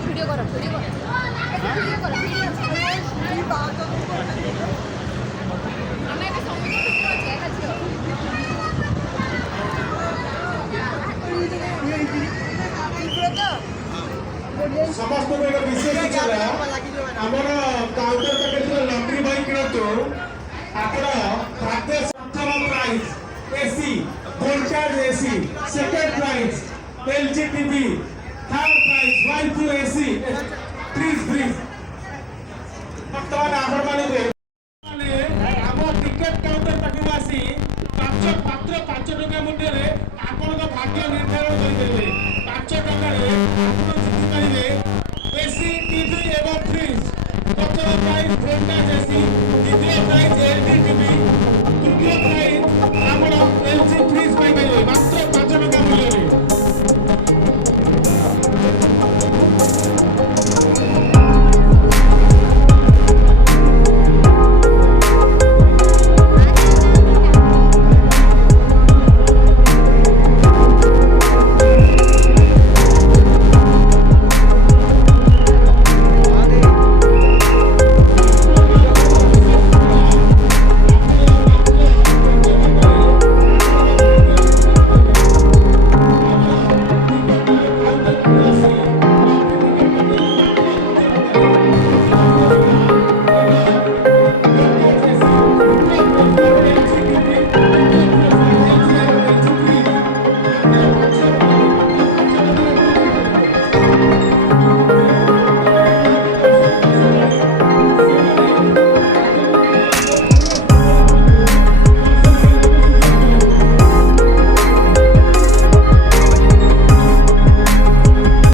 video करो समस्त को एक विशेष सूचना आमर काउंटर पाखे लॉटरी बाई किणतु आपण खाद्य प्रथम prize AC voltage AC second prize LG TV third prize वाइल टू एसी फ्रिज वर्तमान आपण माने आम टिकेट काउंटर पाखे आसी मात्र 5 टका मूल्य आपण भाग्य निर्धारण करेंगे 5 टका एसी टीवी एवं फ्रिज प्रथम प्राइज वोल्टेज एसी द्वितीय प्राइज एलजी टीवी तृतीय प्राइज आमर एलजी